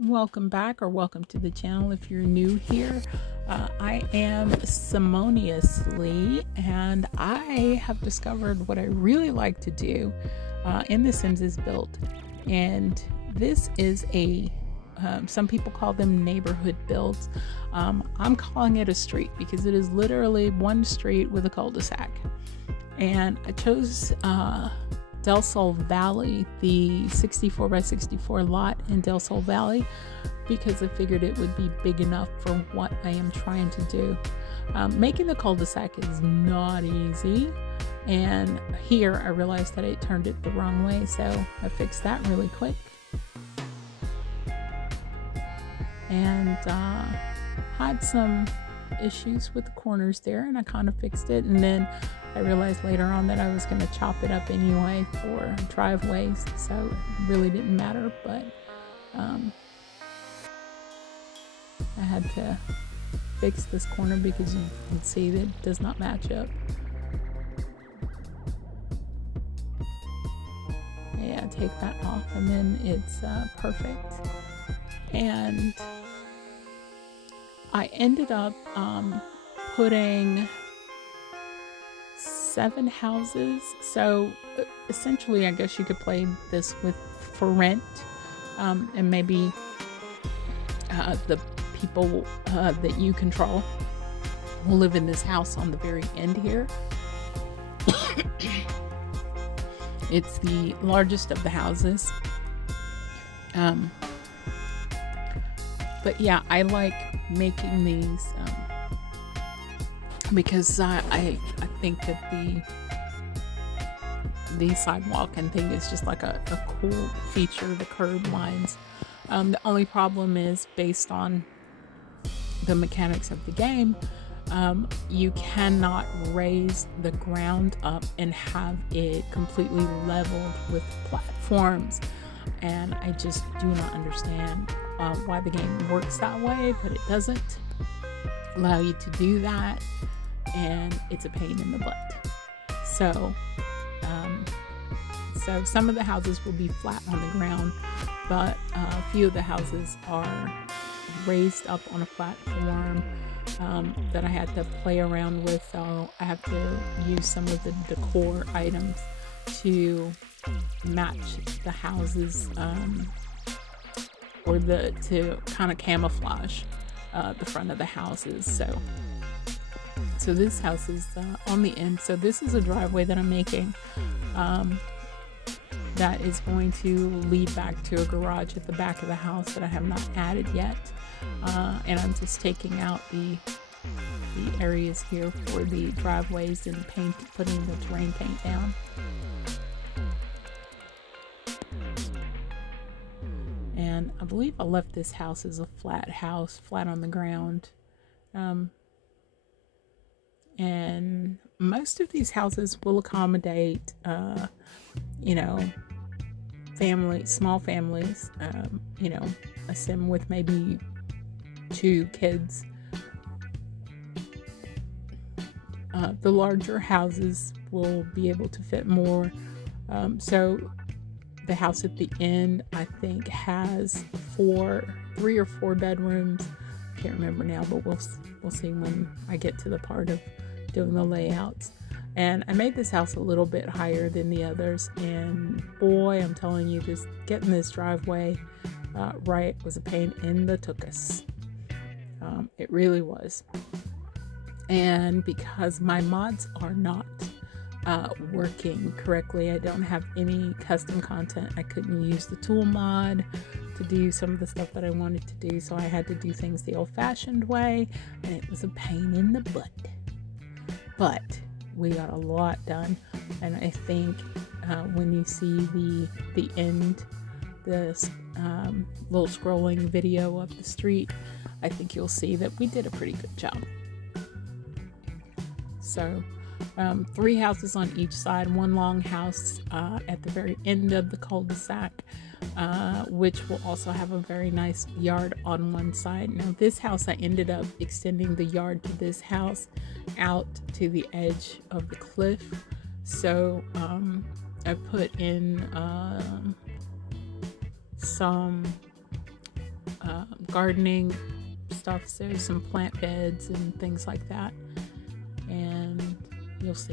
Welcome back or welcome to the channel if you're new here. I am Simoniously, and I have discovered what I really like to do in The Sims is build. And this is some people call them neighborhood builds. I'm calling it a street because it is literally one street with a cul-de-sac. And I chose Del Sol Valley, the 64 by 64 lot in Del Sol Valley, because I figured it would be big enough for what I am trying to do. Making the cul-de-sac is not easy, and here I realized that I turned it the wrong way, so I fixed that really quick. And had some issues with the corners there, and I kind of fixed it, and then I realized later on that I was going to chop it up anyway for driveways, so it really didn't matter, but I had to fix this corner because you can see that it does not match up. Yeah, take that off and then it's perfect. And I ended up putting 7 houses, so essentially I guess you could play this with for rent, and maybe the people that you control will live in this house on the very end here. It's the largest of the houses, but yeah, I like making these because I think that the sidewalk and thing is just like a cool feature, the curved lines. The only problem is, based on the mechanics of the game, you cannot raise the ground up and have it completely leveled with platforms, and I just do not understand why the game works that way, but it doesn't allow you to do that, and it's a pain in the butt. So some of the houses will be flat on the ground, but a few of the houses are raised up on a platform that I had to play around with, so I have to use some of the decor items to match the houses, or to kind of camouflage the front of the houses. So this house is on the end. So this is a driveway that I'm making that is going to lead back to a garage at the back of the house that I have not added yet. And I'm just taking out the areas here for the driveways and putting the terrain paint down. And I believe I left this house as a flat house, flat on the ground. And most of these houses will accommodate, you know, small families, you know, a sim with maybe 2 kids. The larger houses will be able to fit more. So the house at the end, I think, has 3 or 4 bedrooms. Can't remember now, but we'll see when I get to the part of doing the layouts. And I made this house a little bit higher than the others, and boy, I'm telling you, getting this driveway right was a pain in the tuchus. It really was. And because my mods are not working correctly, I don't have any custom content. I couldn't use the tool mod to do some of the stuff that I wanted to do, so I had to do things the old-fashioned way, and it was a pain in the butt. But we got a lot done, and I think when you see the end, this little scrolling video of the street, I think you'll see that we did a pretty good job. So 3 houses on each side, 1 long house at the very end of the cul-de-sac, which will also have a very nice yard on one side. Now this house, I ended up extending the yard to this house out to the edge of the cliff, so I put in some gardening stuff, so some plant beds and things like that. And you'll see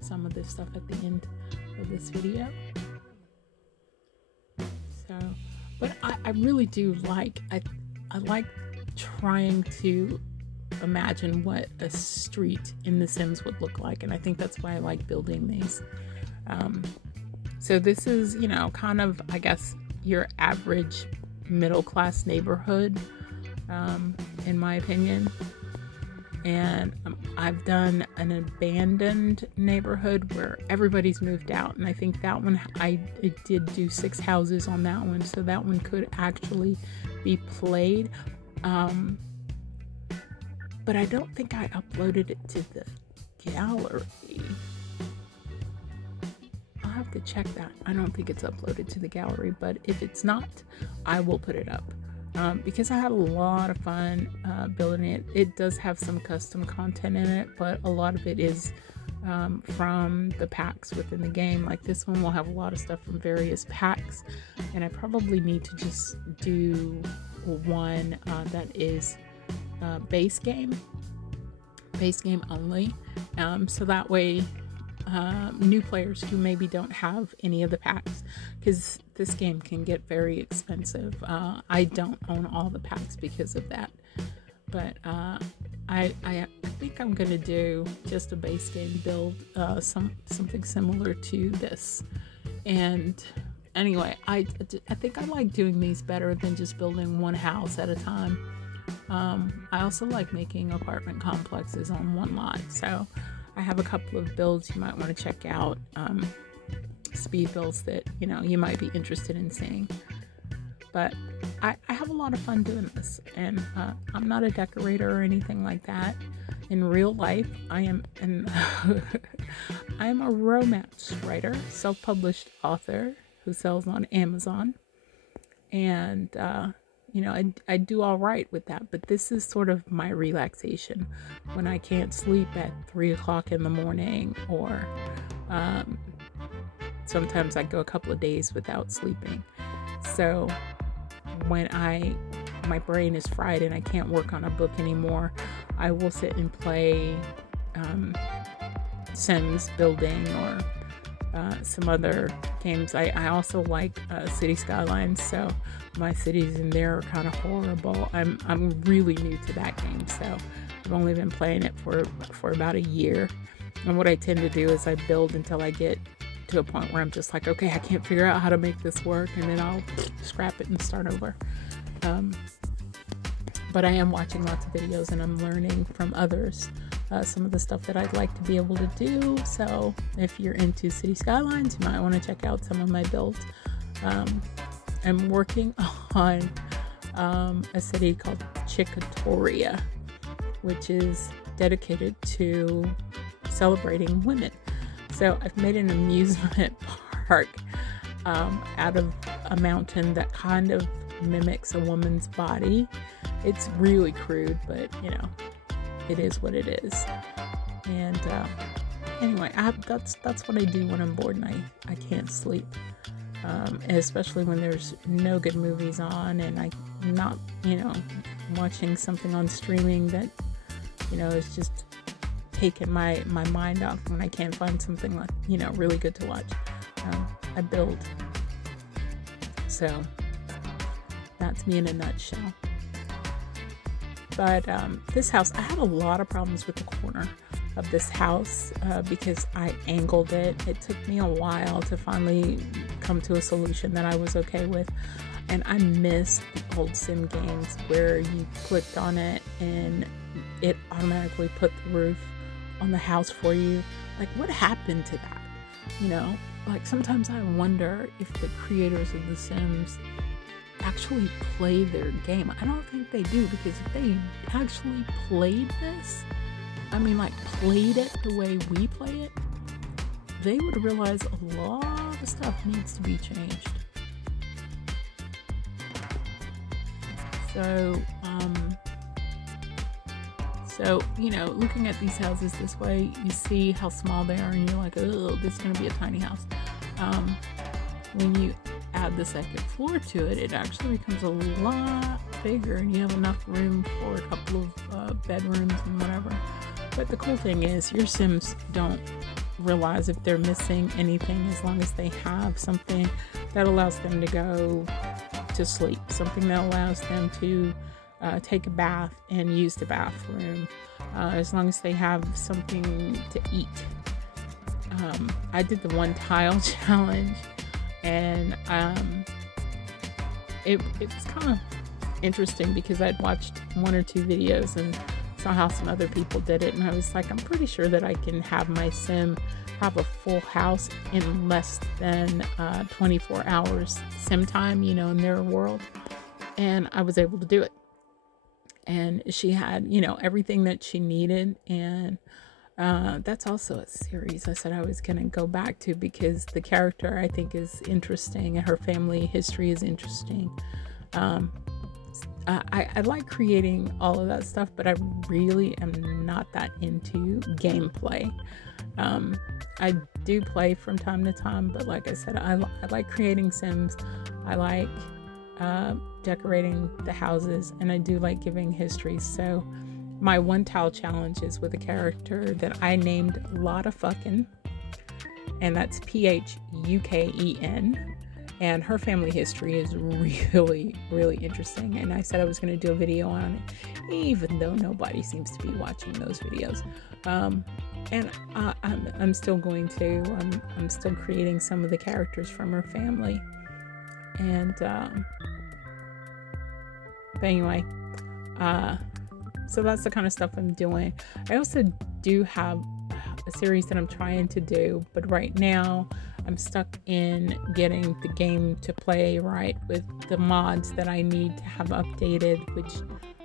some of this stuff at the end of this video. So, but I really do like, I like trying to imagine what a street in The Sims would look like, and I think that's why I like building these. So this is, you know, kind of, I guess, your average middle-class neighborhood, in my opinion. And I've done an abandoned neighborhood where everybody's moved out, and I think that one I did do 6 houses on that one, so that one could actually be played. But I don't think I uploaded it to the gallery. I'll have to check that. I don't think it's uploaded to the gallery, but if it's not, I will put it up. Because I had a lot of fun building it. It does have some custom content in it, but a lot of it is from the packs within the game. Like this one will have a lot of stuff from various packs, and I probably need to just do one that is base game only, so that way new players who maybe don't have any of the packs, because this game can get very expensive. I don't own all the packs because of that, but I think I'm gonna do just a base game build, something similar to this. And anyway, I think I like doing these better than just building one house at a time. I also like making apartment complexes on one lot, so I have a couple of builds you might want to check out, speed builds that, you know, you might be interested in seeing. But I have a lot of fun doing this, and I'm not a decorator or anything like that. In real life, I am a romance writer, self-published author who sells on Amazon, and you know, I do all right with that, but this is sort of my relaxation when I can't sleep at 3 o'clock in the morning, or sometimes I go a couple of days without sleeping. So when my brain is fried and I can't work on a book anymore, I will sit and play Sims building, or some other games. I also like City Skylines, so my cities in there are kind of horrible. I'm really new to that game, so I've only been playing it for about a year. And what I tend to do is I build until I get to a point where I'm just like, okay, I can't figure out how to make this work, and then I'll scrap it and start over. But I am watching lots of videos, and I'm learning from others some of the stuff that I'd like to be able to do. So if you're into City Skylines, you might want to check out some of my builds. I'm working on a city called Chicatoria, which is dedicated to celebrating women. So I've made an amusement park out of a mountain that kind of mimics a woman's body. It's really crude, but you know, it is what it is. And anyway, that's what I do when I'm bored and I can't sleep, especially when there's no good movies on, and I'm not, you know, watching something on streaming that, you know, is just taking my mind off when I can't find something, like, you know, really good to watch. I build. So that's me in a nutshell. But this house, I had a lot of problems with the corner of this house because I angled it. It took me a while to finally come to a solution that I was okay with. And I miss the old Sim games where you clicked on it and it automatically put the roof on the house for you. Like, what happened to that? You know, like sometimes I wonder if the creators of The Sims actually play their game. I don't think they do, because if they actually played this, I mean, like played it the way we play it, they would realize a lot of stuff needs to be changed. So, you know, looking at these houses this way, you see how small they are and you're like, oh, this is going to be a tiny house. When you add the second floor to it, it actually becomes a lot bigger, and you have enough room for a couple of bedrooms and whatever. But the cool thing is your Sims don't realize if they're missing anything, as long as they have something that allows them to go to sleep, something that allows them to take a bath and use the bathroom, as long as they have something to eat. I did the 1 tile challenge, and it was kind of interesting because I'd watched 1 or 2 videos and saw how some other people did it, and I was like, I'm pretty sure that I can have my Sim have a full house in less than 24 hours Sim time, you know, in their world. And I was able to do it. And she had, you know, everything that she needed. And that's also a series I said I was going to go back to, because the character I think is interesting and her family history is interesting. I like creating all of that stuff, but I really am not that into gameplay. I do play from time to time, but like I said, I like creating Sims. I like decorating the houses, and I do like giving histories. So my 1 tile challenge is with a character that I named Lotta Fuckin', and that's Phuken. And her family history is really, really interesting. And I said I was going to do a video on it, even though nobody seems to be watching those videos. And I'm still going to. I'm still creating some of the characters from her family. And but anyway, so that's the kind of stuff I'm doing. I also do have a series that I'm trying to do, but right now I'm stuck in getting the game to play right with the mods that I need to have updated, which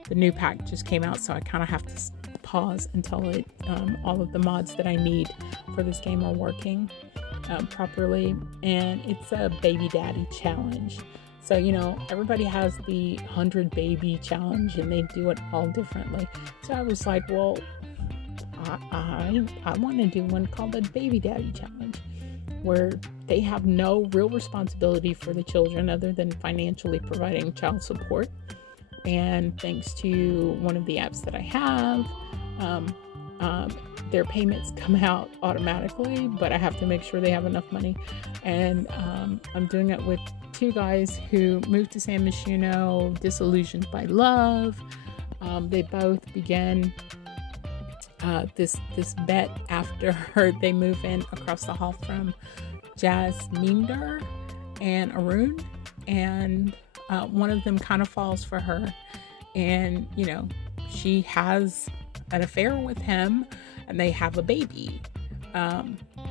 the new pack just came out, so I kind of have to pause until it all of the mods that I need for this game are working properly. And it's a baby daddy challenge. So, you know, everybody has the 100 baby challenge and they do it all differently. So I was like, well, I want to do one called the baby daddy challenge, where they have no real responsibility for the children other than financially providing child support. And thanks to one of the apps that I have, their payments come out automatically, but I have to make sure they have enough money. And I'm doing it with 2 guys who moved to San Myshuno, disillusioned by love. They both began this bet after they move in across the hall from Jasminder and Arun, and one of them kind of falls for her, and you know, she has an affair with him and they have a baby,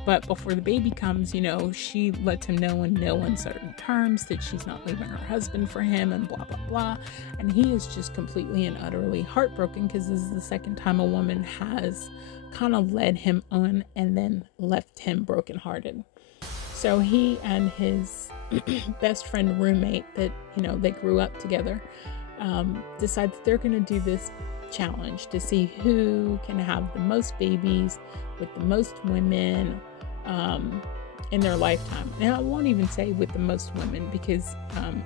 but before the baby comes, you know, she lets him know in no uncertain terms that she's not leaving her husband for him, and blah blah blah. And he is just completely and utterly heartbroken, because this is the second time a woman has kind of led him on and then left him brokenhearted. So he and his best friend roommate that, you know, they grew up together, decide that they're going to do this challenge to see who can have the most babies with the most women in their lifetime. Now, I won't even say with the most women, because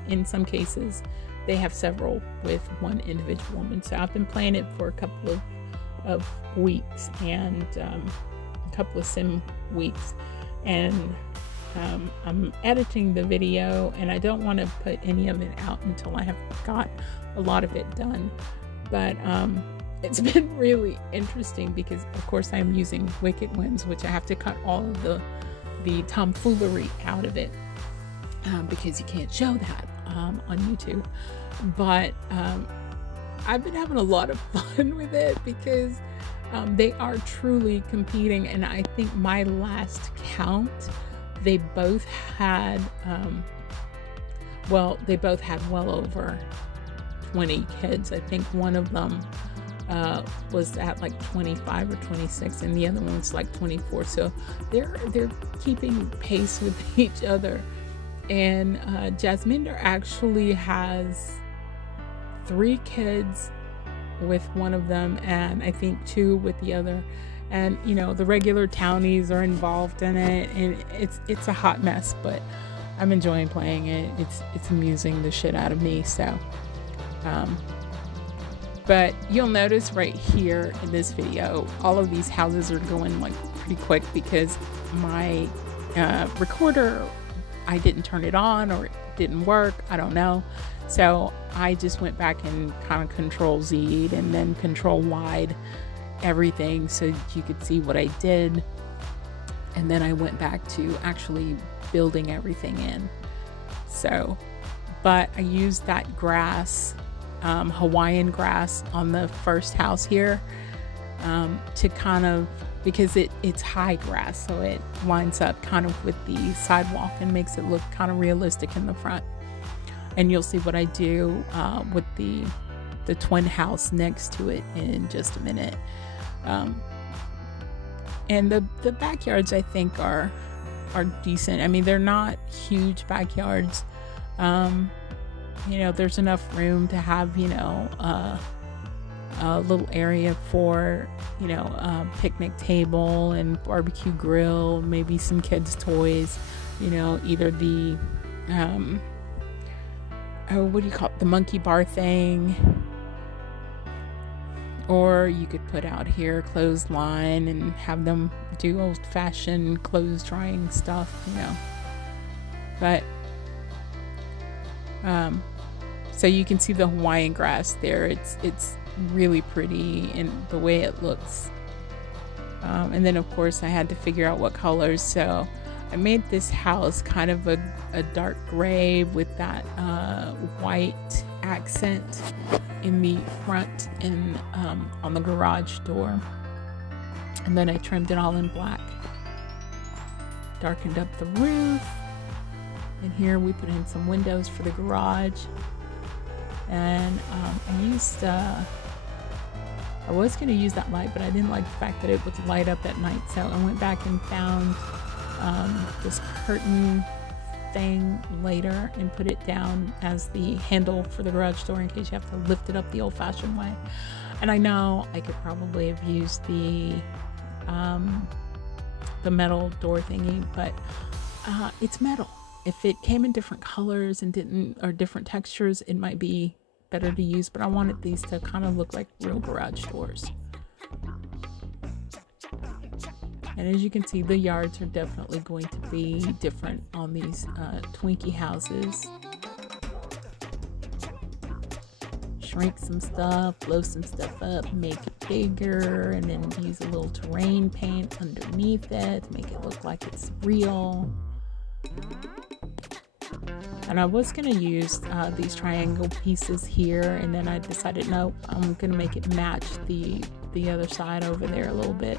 in some cases they have several with one individual woman. So I've been playing it for a couple of weeks, and a couple of sim weeks, and I'm editing the video, and I don't want to put any of it out until I have got a lot of it done. But it's been really interesting because, of course, I'm using Wicked Whims, which I have to cut all of the tomfoolery out of it, because you can't show that on YouTube. But I've been having a lot of fun with it, because they are truly competing. And I think my last count, they both had well over 20 kids. I think one of them was at like 25 or 26, and the other one's like 24. So they're keeping pace with each other. And Jasminder actually has 3 kids with one of them, and I think 2 with the other. And you know, the regular townies are involved in it, and it's a hot mess. But I'm enjoying playing it. It's amusing the shit out of me. So, but you'll notice right here in this video, all of these houses are going like pretty quick because my recorder, I didn't turn it on or it didn't work. I don't know. So I just went back and kind of Control Z'd and then Control Y'd everything so you could see what I did. And then I went back to actually building everything in. So, but I used that grass, Hawaiian grass on the first house here, to kind of, because it's high grass, so it lines up kind of with the sidewalk and makes it look kind of realistic in the front. And you'll see what I do with the twin house next to it in just a minute. And the backyards, I think, are decent. I mean, they're not huge backyards. You know, there's enough room to have, you know, a little area for, you know, a picnic table and barbecue grill, maybe some kids' toys, you know, either the, oh, what do you call it? The monkey bar thing. Or you could put out here clothesline and have them do old-fashioned clothes drying stuff, you know. But, so you can see the Hawaiian grass there. It's really pretty in the way it looks. And then of course I had to figure out what colors. So I made this house kind of a dark gray with that white accent in the front and on the garage door. And then I trimmed it all in black. Darkened up the roof. And here we put in some windows for the garage. And I used, I was going to use that light, but I didn't like the fact that it would light up at night. So I went back and found this curtain thing later and put it down as the handle for the garage door in case you have to lift it up the old-fashioned way. And I know I could probably have used the metal door thingy, but it's metal. If it came in different colors and or different textures, it might be better to use, but I wanted these to kind of look like real garage doors. And as you can see, the yards are definitely going to be different on these Twinkie houses. Shrink some stuff, blow some stuff up, make it bigger, and then use a little terrain paint underneath it to make it look like it's real. And I was going to use these triangle pieces here, and then I decided, no, I'm going to make it match the other side over there a little bit.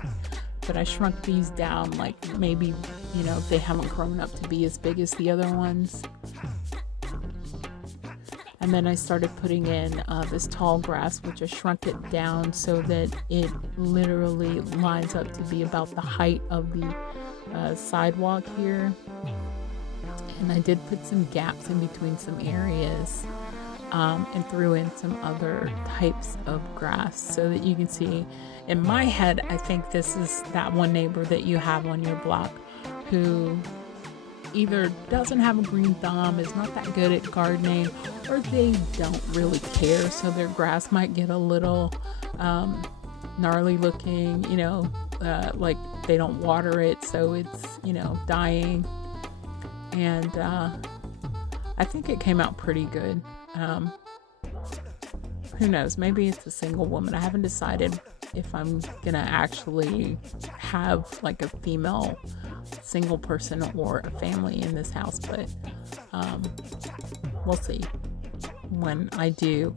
But I shrunk these down, like maybe, you know, they haven't grown up to be as big as the other ones. And then I started putting in this tall grass, which I shrunk it down so that it literally lines up to be about the height of the sidewalk here. And I did put some gaps in between some areas and threw in some other types of grass so that you can see. In my head, I think this is that one neighbor that you have on your block who either doesn't have a green thumb, is not that good at gardening, or they don't really care, so their grass might get a little gnarly looking, you know, like they don't water it, so it's, you know, dying. And I think it came out pretty good. Who knows, maybe it's a single woman. I haven't decided if I'm gonna actually have like a female single person or a family in this house, but we'll see when I do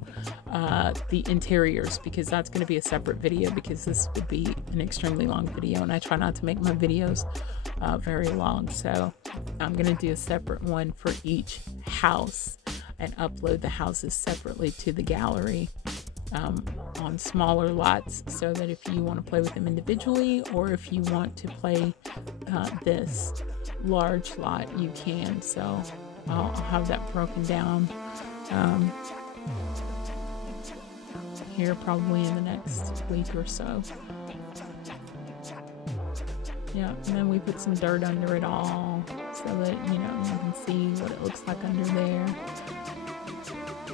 the interiors, because that's going to be a separate video, because this would be an extremely long video and I try not to make my videos very long, so I'm going to do a separate one for each house and upload the houses separately to the gallery on smaller lots, so that if you want to play with them individually, or if you want to play this large lot, you can. So I'll have that broken down here probably in the next week or so. Yeah, and then we put some dirt under it all so that, you can see what it looks like under there.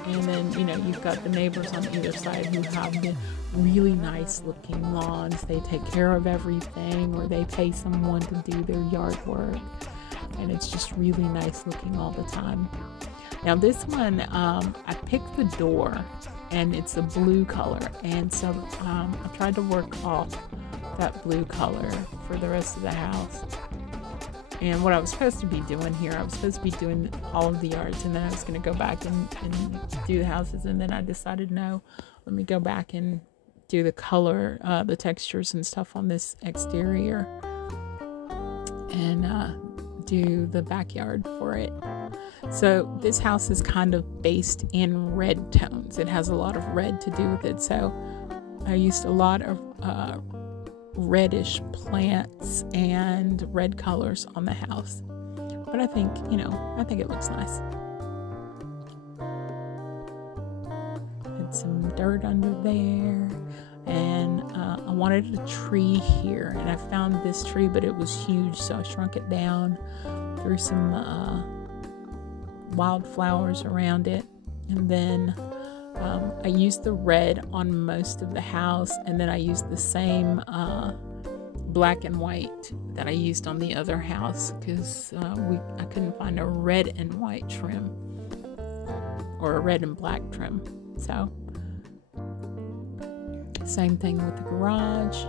And then, you've got the neighbors on either side who have the really nice looking lawns. They take care of everything, or they pay someone to do their yard work. And it's just really nice looking all the time. Now this one, I picked the door, and it's a blue color. And so I tried to work off that blue color for the rest of the house. And what I was supposed to be doing here, I was supposed to be doing all of the yards, and then I was going to go back and do the houses. And then I decided, no, let me go back and do the color, the textures and stuff on this exterior, and do the backyard for it. So this house is kind of based in red tones. It has a lot of red to do with it. So I used a lot of reddish plants and red colors on the house. But I think, I think it looks nice. Had some dirt under there. And I wanted a tree here. And I found this tree, but it was huge. So I shrunk it down, threw some wildflowers around it. And then I used the red on most of the house, and then I used the same black and white that I used on the other house, because I couldn't find a red and white trim, or a red and black trim. So same thing with the garage.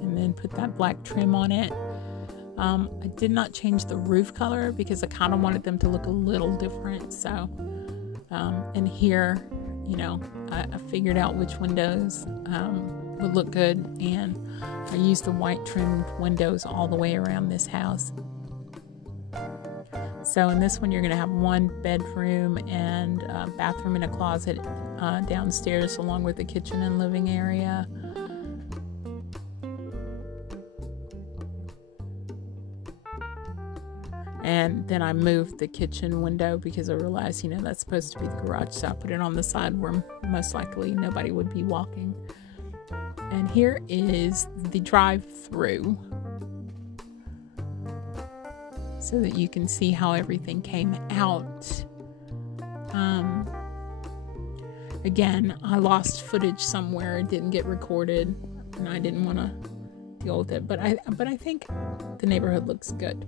And then put that black trim on it. I did not change the roof color because I kind of wanted them to look a little different. So, and here, I figured out which windows would look good, and I used the white trimmed windows all the way around this house. So in this one, you're going to have one bedroom and a bathroom and a closet downstairs, along with the kitchen and living area. And then I moved the kitchen window because I realized, that's supposed to be the garage. So I put it on the side where most likely nobody would be walking. And here is the drive-through, so that you can see how everything came out. Again, I lost footage somewhere. It didn't get recorded, and I didn't want to deal with it. But I think the neighborhood looks good.